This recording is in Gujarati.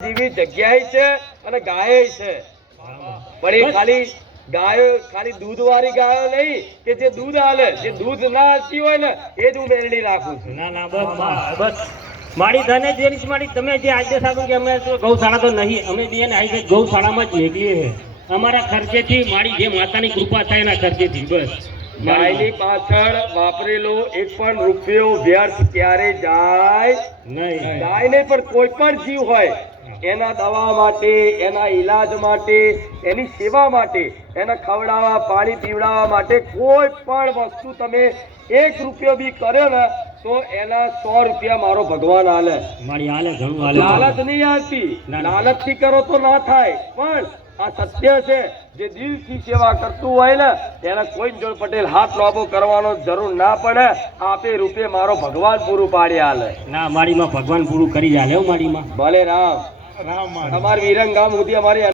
જેવી જગ્યાએ છે અને ગાય છે, પણ એ ખાલી ગાયો ખાલી દૂધ વાળી ગાયો નહીં કે જે દૂધ આલે, જે દૂધ ના આલતી હોય ને એ જ હું મેળડી રાખું છું. ના ના બસ બસ મારી ધને જે મારી તમે જે આદેશ આપો કે અમે તો ગૌશાળા તો નહીં, અમે બી એને આવી ગૌશાળામાં જ મેકલીએ છે અમારા ખર્ચેથી, મારી જે માતાની કૃપા થાય એના ખર્ચેથી. બસ ગાયની પાછળ વાપરેલો એક પણ રૂપિયો વ્યર્થ ક્યારે જાય નહીં. ગાયને પણ કોઈ પણ જીવ હોય એના દવા માટે, એના ઈલાજ માટે, એની સેવા માટે, એના ખવડાવવા પાણી પીવડાવવા માટે કોઈ પણ વસ્તુ તમે 1 રૂપિયો બી કર્યો ને તો એના 100 રૂપિયા મારો ભગવાન આલે. મારી હાલે ઘણું હાલે. લાલચ નહીં આવતી, લાલચ થી કરો તો ના થાય, પણ આ સત્ય છે. જે દિલથી સેવા કરતું હોય ને એને કોઈ જોડ પટેલ હાથ લાંબો કરવાનો જરૂર ના પડે. આપે રૂપે મારો ભગવાન પૂરું પાડી આલે. ના મારીમાં ભગવાન પૂરું કરી જાય. મારીમાં ભલે રામ. તમારી વિરંગામ સુધી અમારી